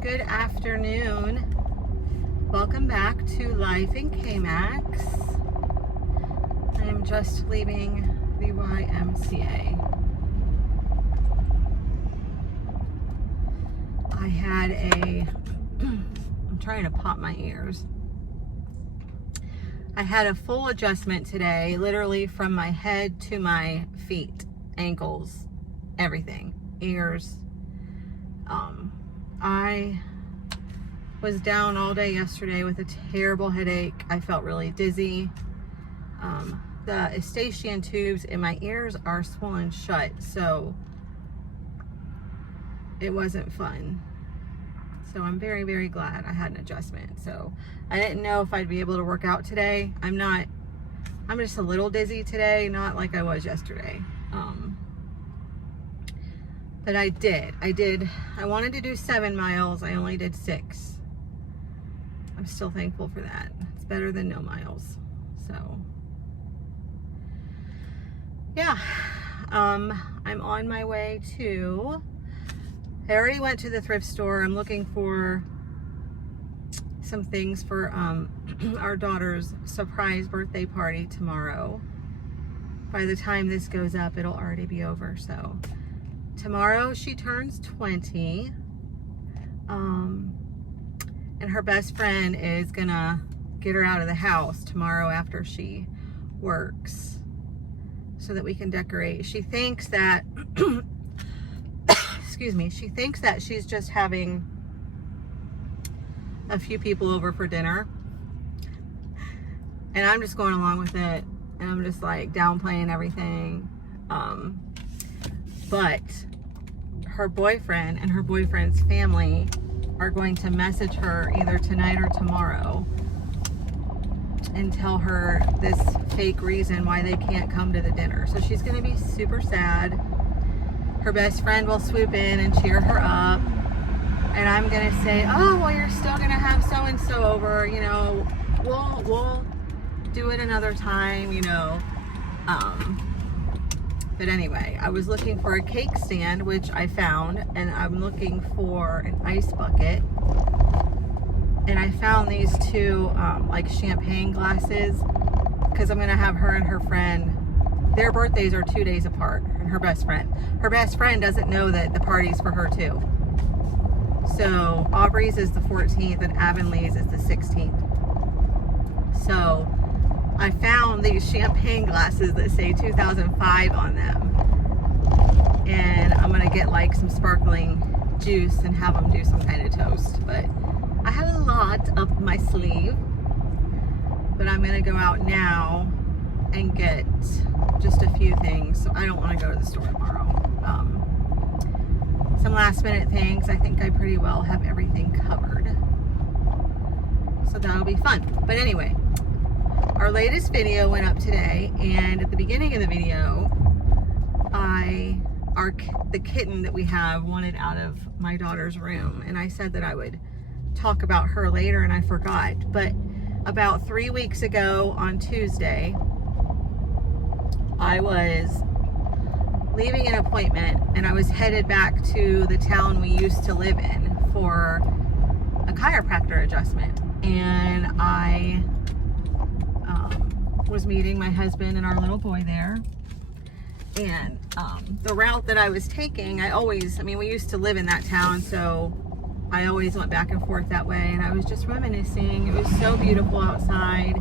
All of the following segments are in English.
Good afternoon. Welcome back to Life in K-Max. I am just leaving the YMCA. I had I'm trying to pop my ears. I had a full adjustment today, literally from my head to my feet, ankles, everything, ears. I was down all day yesterday with a terrible headache. I felt really dizzy. The Eustachian tubes in my ears are swollen shut, so it wasn't fun. So I'm very, very glad I had an adjustment. So I didn't know if I'd be able to work out today. I'm just a little dizzy today, not like I was yesterday. But I did. I wanted to do 7 miles. I only did 6. I'm still thankful for that. It's better than no miles. So, yeah. I'm on my way to, I already went to the thrift store. I'm looking for some things for our daughter's surprise birthday party tomorrow. By the time this goes up, it'll already be over, so. Tomorrow she turns 20, and her best friend is gonna get her out of the house tomorrow after she works so that we can decorate. She thinks that, excuse me, she thinks that she's just having a few people over for dinner, and I'm just going along with it, and I'm just like downplaying everything. But her boyfriend and her boyfriend's family are going to message her either tonight or tomorrow and tell her this fake reason why they can't come to the dinner. So she's going to be super sad. Her best friend will swoop in and cheer her up. And I'm going to say, oh, well, you're still going to have so-and-so over, you know, we'll do it another time, you know. But anyway, I was looking for a cake stand, which I found, and I'm looking for an ice bucket. And I found these 2 like champagne glasses, because I'm gonna have her and her friend, their birthdays are 2 days apart, and her best friend doesn't know that the party's for her too. So Aubrey's is the 14th and Avonlee's is the 16th. So I found these champagne glasses that say 2005 on them, and I'm gonna get like some sparkling juice and have them do some kind of toast. But I have a lot up my sleeve, but I'm gonna go out now and get just a few things. So I don't want to go to the store tomorrow. Some last minute things. I think I pretty well have everything covered, so that'll be fun. But anyway, our latest video went up today, and at the beginning of the video, the kitten that we have wanted out of my daughter's room, and I said that I would talk about her later, and I forgot. But about 3 weeks ago on Tuesday, I was leaving an appointment, and I was headed back to the town we used to live in for a chiropractor adjustment, and I was meeting my husband and our little boy there. And the route that I was taking, we used to live in that town, so I always went back and forth that way, and I was just reminiscing. It was so beautiful outside,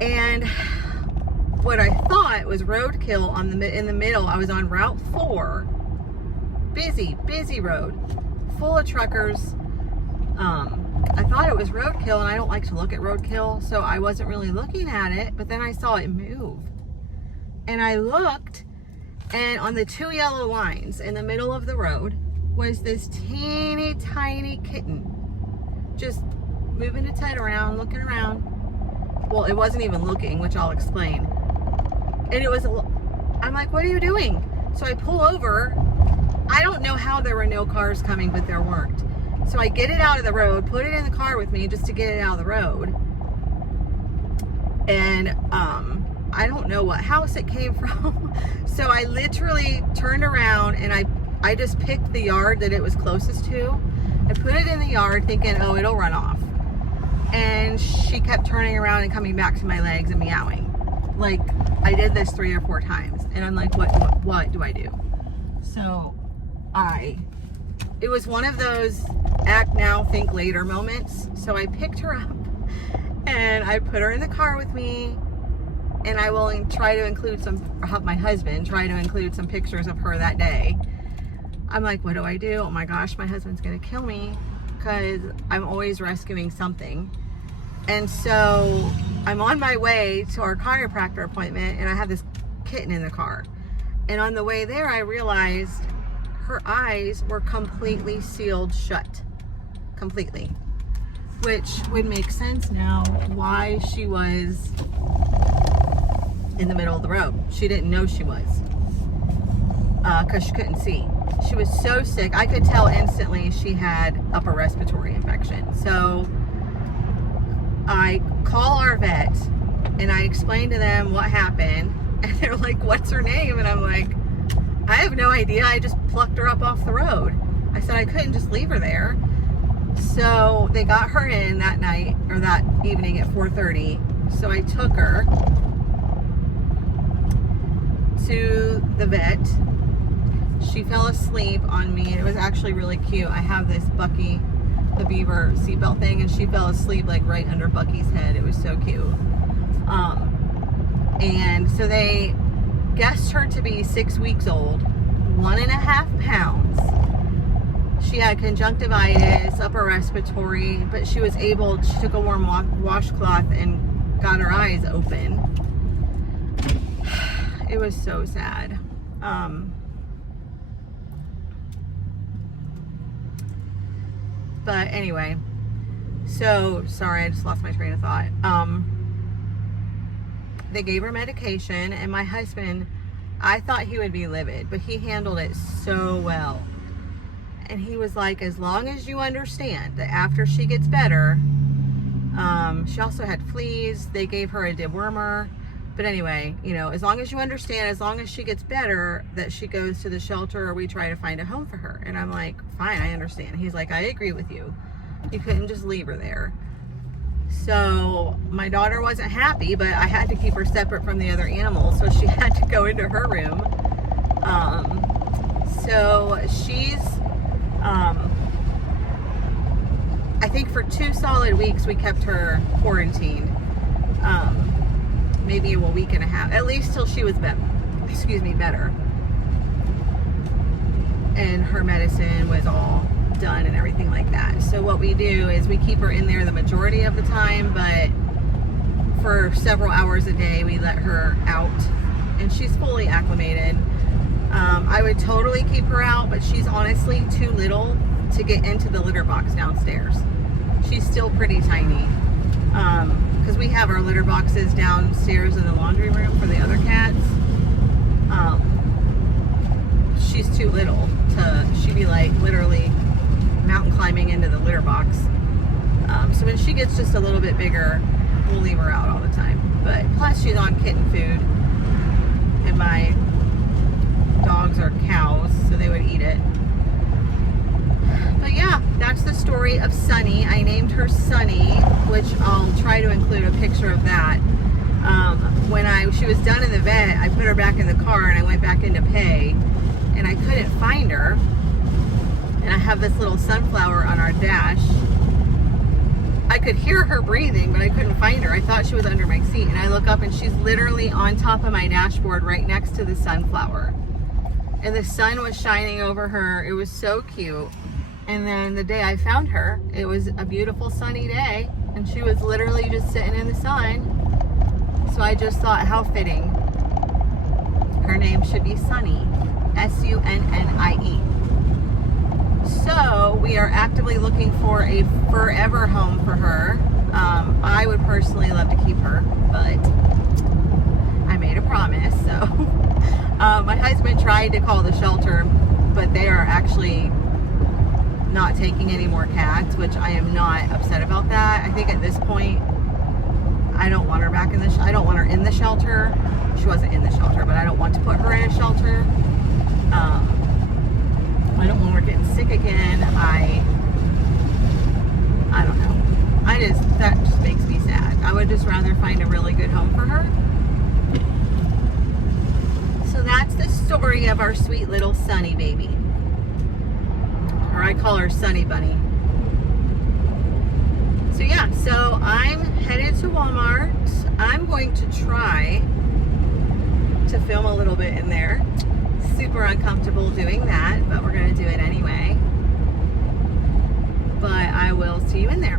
and what I thought was roadkill in the middle. I was on Route 4, busy road, full of truckers. I thought it was roadkill, and I don't like to look at roadkill, so I wasn't really looking at it, but then I saw it move. And I looked, and on the 2 yellow lines in the middle of the road was this teeny tiny kitten, just moving its head around, looking around. Well, it wasn't even looking, which I'll explain. And I'm like, what are you doing? So I pull over. I don't know how there were no cars coming, but there weren't. So I get it out of the road, put it in the car with me just to get it out of the road. And I don't know what house it came from. So I literally turned around and I I just picked the yard that it was closest to. I put it in the yard thinking, oh, it'll run off. And she kept turning around and coming back to my legs and meowing. Like, I did this 3 or 4 times. And I'm like, what do I do? So it was one of those act now, think later moments. So I picked her up and I put her in the car with me, and I will try to include have my husband try to include some pictures of her that day. I'm like, what do I do? Oh my gosh, my husband's gonna kill me because I'm always rescuing something. And so I'm on my way to our chiropractor appointment, and I have this kitten in the car. And on the way there, I realized her eyes were completely sealed shut. Completely. Which would make sense now why she was in the middle of the road. She didn't know she was. Because she couldn't see. She was so sick. I could tell instantly she had upper respiratory infection. So I call our vet and I explain to them what happened. And they're like, what's her name? And I'm like, I have no idea. I just plucked her up off the road. I said I couldn't just leave her there. So they got her in that night, or that evening at 4:30. So I took her to the vet. She fell asleep on me. It was actually really cute. I have this Bucky the Beaver seatbelt thing, and she fell asleep like right under Bucky's head. It was so cute. And so they guessed her to be 6 weeks old, 1.5 pounds. She had conjunctivitis, upper respiratory, but she took a warm washcloth and got her eyes open. It was so sad. But anyway, so sorry, I just lost my train of thought. They gave her medication, and my husband, I thought he would be livid, but he handled it so well. And he was like, as long as you understand that after she gets better, she also had fleas. They gave her a dewormer. But anyway, you know, as long as you understand, as long as she gets better, that she goes to the shelter or we try to find a home for her. And I'm like, fine, I understand. He's like, I agree with you. You couldn't just leave her there. So my daughter wasn't happy, but I had to keep her separate from the other animals. So she had to go into her room. So she's, I think for 2 solid weeks, we kept her quarantined. Maybe a week and a half, at least till she was better. And her medicine was all done and everything like that. So what we do is we keep her in there the majority of the time, but for several hours a day we let her out, and she's fully acclimated. I would totally keep her out, but she's honestly too little to get into the litter box downstairs. She's still pretty tiny. Because we have our litter boxes downstairs in the laundry room for the other cats. She's too little she'd be like literally mountain climbing into the litter box. So when she gets just a little bit bigger, we'll leave her out all the time. But plus she's on kitten food, and my dogs are cows, so they would eat it. But yeah, that's the story of Sunnie. I named her Sunnie, which I'll try to include a picture of that. When she was done in the vet, I put her back in the car and I went back in to pay, and I couldn't find her. And I have this little sunflower on our dash. I could hear her breathing, but I couldn't find her. I thought she was under my seat, and I look up and she's literally on top of my dashboard right next to the sunflower. And the sun was shining over her. It was so cute. And then the day I found her, it was a beautiful sunny day, and she was literally just sitting in the sun. So I just thought, how fitting. Her name should be Sunnie, S-U-N-N-I-E. So we are actively looking for a forever home for her. I would personally love to keep her, but I made a promise. So my husband tried to call the shelter, but they are actually not taking any more cats, which I am not upset about that. I think at this point, I don't want her back in I don't want her in the shelter. She wasn't in the shelter, but I don't want to put her in a shelter. I don't want her getting sick again. I don't know. That just makes me sad. I would just rather find a really good home for her. So that's the story of our sweet little Sunnie baby. Or I call her Sunnie Bunny. So yeah, so I'm headed to Walmart. I'm going to try to film a little bit in there. Super uncomfortable doing that, but we're going to do it anyway. But I will see you in there.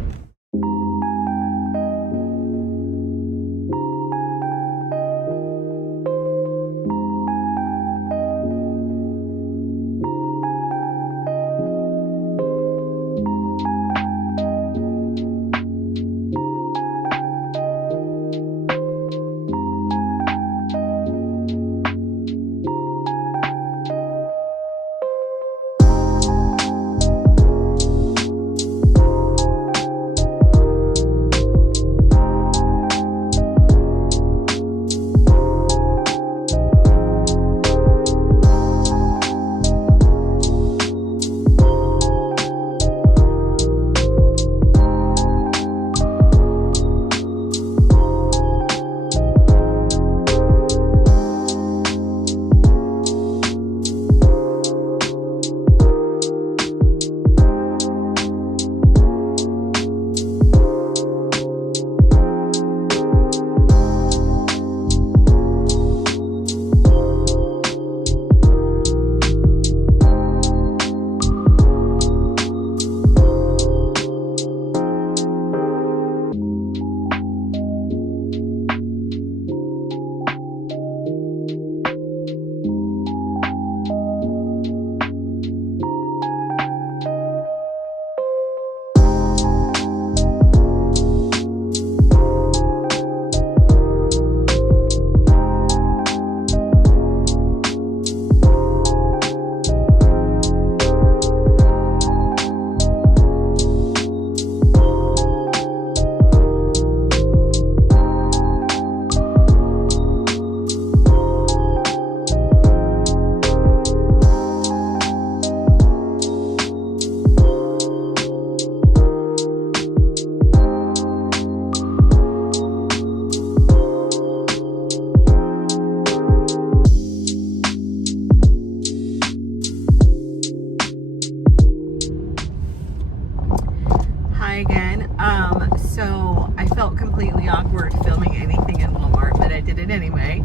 So I felt completely awkward filming anything in Walmart, but I did it anyway.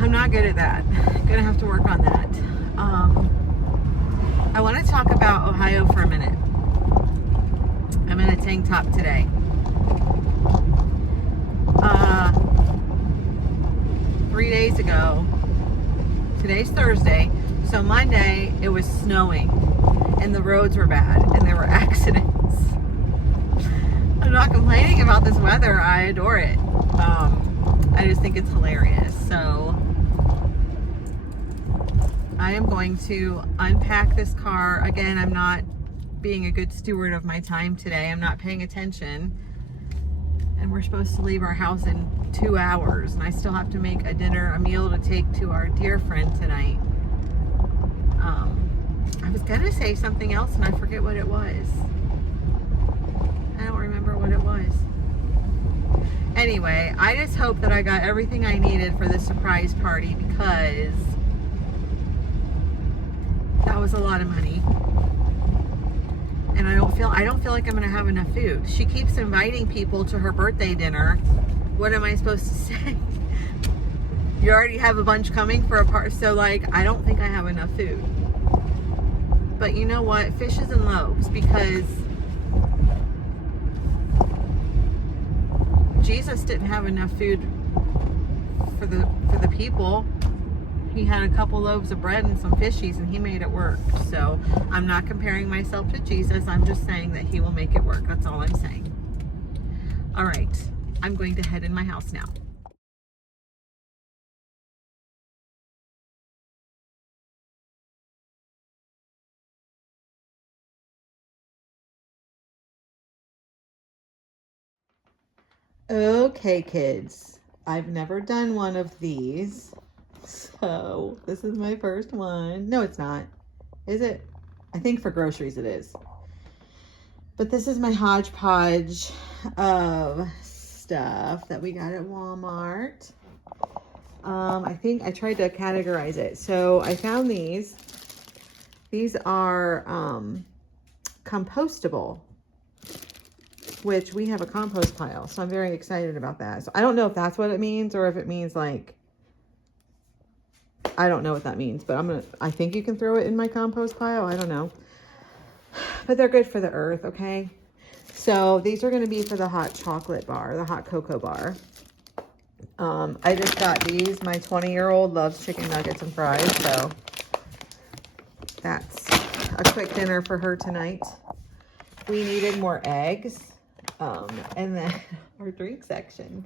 I'm not good at that. Gonna have to work on that. I want to talk about Ohio for a minute. I'm in a tank top today. 3 days ago, today's Thursday, so Monday it was snowing and the roads were bad and there were accidents. I'm not complaining about this weather. I adore it. I just think it's hilarious. So I am going to unpack this car. Again, I'm not being a good steward of my time today. I'm not paying attention. And we're supposed to leave our house in 2 hours. And I still have to make a meal to take to our dear friend tonight. I was going to say something else and I forget what it was. I don't remember what it was. Anyway, I just hope that I got everything I needed for this surprise party, because that was a lot of money. And I don't feel like I'm gonna have enough food. She keeps inviting people to her birthday dinner. What am I supposed to say? You already have a bunch coming for a party, so like I don't think I have enough food. But you know what? Fishes and loaves, because Jesus didn't have enough food for the people. He had a couple loaves of bread and some fishies and he made it work. So I'm not comparing myself to Jesus. I'm just saying that he will make it work. That's all I'm saying. All right. I'm going to head in my house now. Okay, kids. I've never done one of these. So this is my first one. No, it's not. Is it? I think for groceries it is. But this is my hodgepodge of stuff that we got at Walmart. I think I tried to categorize it. So I found these. These are compostable, which we have a compost pile. So I'm very excited about that. So I don't know if that's what it means or if it means like, I don't know what that means, but I think you can throw it in my compost pile. I don't know. But they're good for the earth, okay? So these are going to be for the hot chocolate bar, the hot cocoa bar. I just got these. My 20-year-old loves chicken nuggets and fries, so that's a quick dinner for her tonight. We needed more eggs, and then our drink section.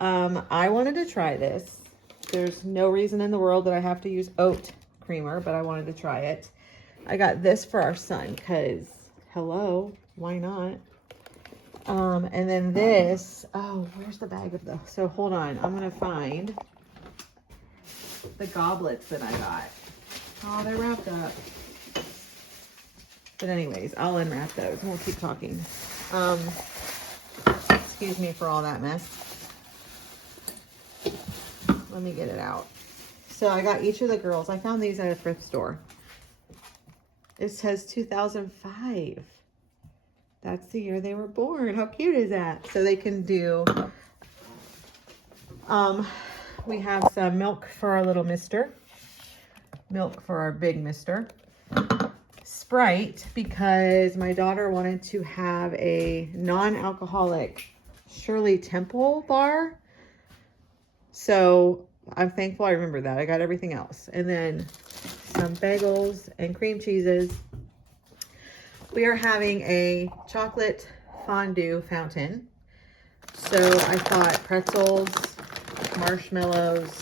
I wanted to try this. There's no reason in the world that I have to use oat creamer, but I wanted to try it. I got this for our son because, hello, why not? And then this, oh, where's the bag of those? So hold on, I'm going to find the goblets that I got. Oh, they're wrapped up. But anyways, I'll unwrap those and we'll keep talking. Excuse me for all that mess. Let me get it out. So I got each of the girls. I found these at a thrift store. It says 2005. That's the year they were born. How cute is that? So they can do, we have some milk for our little mister. Milk for our big mister. Sprite, because my daughter wanted to have a non-alcoholic Shirley Temple bar. So I'm thankful I remember that. I got everything else. And then some bagels and cream cheeses. We are having a chocolate fondue fountain. So I thought pretzels, marshmallows,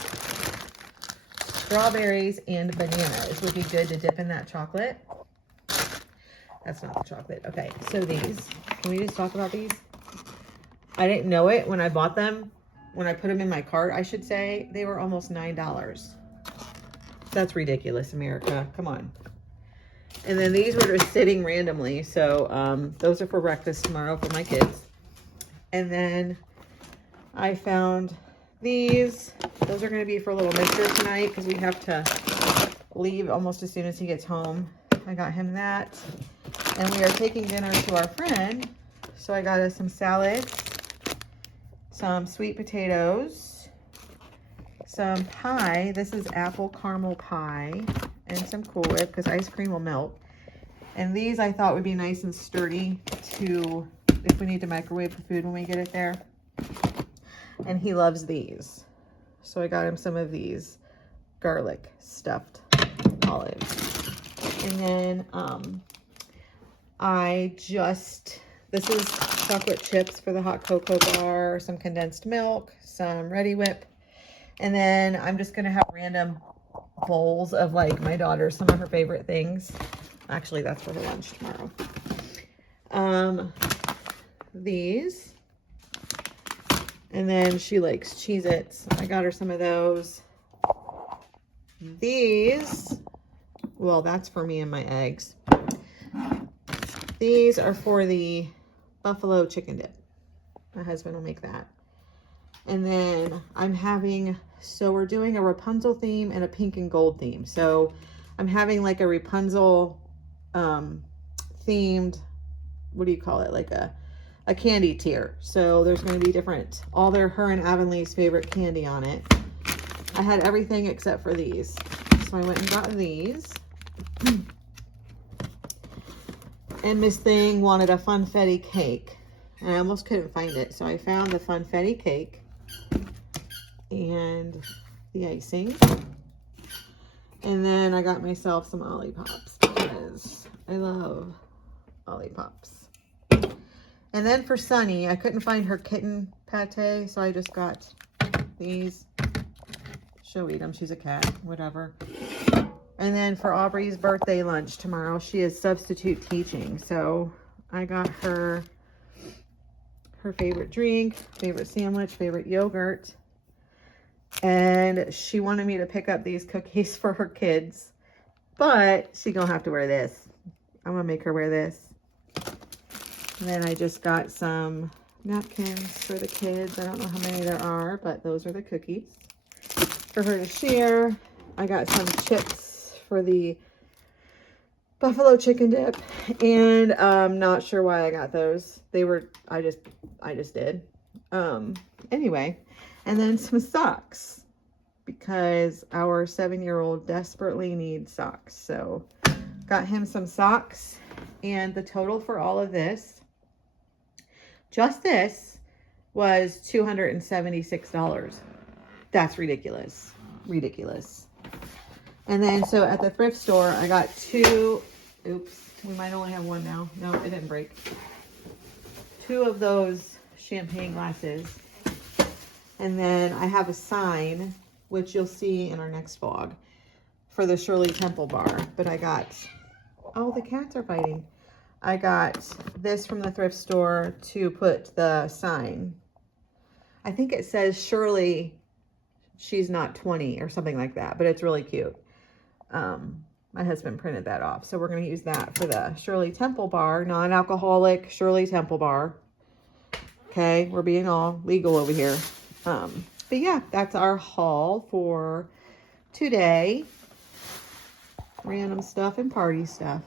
strawberries, and bananas would be good to dip in that chocolate. That's not the chocolate. Okay, so these. Can we just talk about these? I didn't know it when I bought them. When I put them in my cart, I should say, they were almost $9. That's ridiculous, America. Come on. And then these were just sitting randomly. So those are for breakfast tomorrow for my kids. And then I found these. Those are going to be for little mister tonight because we have to leave almost as soon as he gets home. I got him that. And we are taking dinner to our friend. So I got us some salads, some sweet potatoes, some pie. This is apple caramel pie, and some Cool Whip because ice cream will melt. And these I thought would be nice and sturdy to, if we need to microwave the food when we get it there. And he loves these. So I got him some of these garlic stuffed olives. And then this is chocolate chips for the hot cocoa bar, some condensed milk, some Ready Whip. And then I'm just going to have random bowls of like my daughter's, some of her favorite things. Actually, that's for her lunch tomorrow. These. And then she likes Cheez-Its. I got her some of those. These, well, that's for me and my eggs. These are for the buffalo chicken dip. My husband will make that. And then I'm having, so we're doing a Rapunzel theme and a pink and gold theme. So I'm having like a Rapunzel themed, what do you call it? Like a candy tier. So there's going to be different, her and Avonlee's favorite candy on it. I had everything except for these. So I went and got these. And Miss Thing wanted a funfetti cake. And I almost couldn't find it. So I found the funfetti cake and the icing. And then I got myself some Olipop because I love Olipop. And then for Sunnie, I couldn't find her kitten pate, so I just got these. She'll eat them. She's a cat, whatever. And then for Aubrey's birthday lunch tomorrow, she is substitute teaching. So I got her favorite drink, favorite sandwich, favorite yogurt. And she wanted me to pick up these cookies for her kids. But she gonna have to wear this. I'm gonna make her wear this. And then I just got some napkins for the kids. I don't know how many there are, but those are the cookies for her to share. I got some chips for the buffalo chicken dip, and I'm not sure why I got those. They were, I just did. Anyway, and then some socks because our 7-year-old desperately needs socks. So got him some socks, and the total for all of this, just this, was $276. That's ridiculous. Ridiculous. And then, so at the thrift store, I got two, oops, we might only have one now. No, it didn't break. 2 of those champagne glasses. And then I have a sign, which you'll see in our next vlog, for the Shirley Temple bar. But I got, oh, the cats are fighting. I got this from the thrift store to put the sign. I think it says Shirley, she's not 20 or something like that, but it's really cute. My husband printed that off. So we're going to use that for the Shirley Temple bar, non-alcoholic Shirley Temple bar. Okay, we're being all legal over here. But yeah, that's our haul for today. Random stuff and party stuff.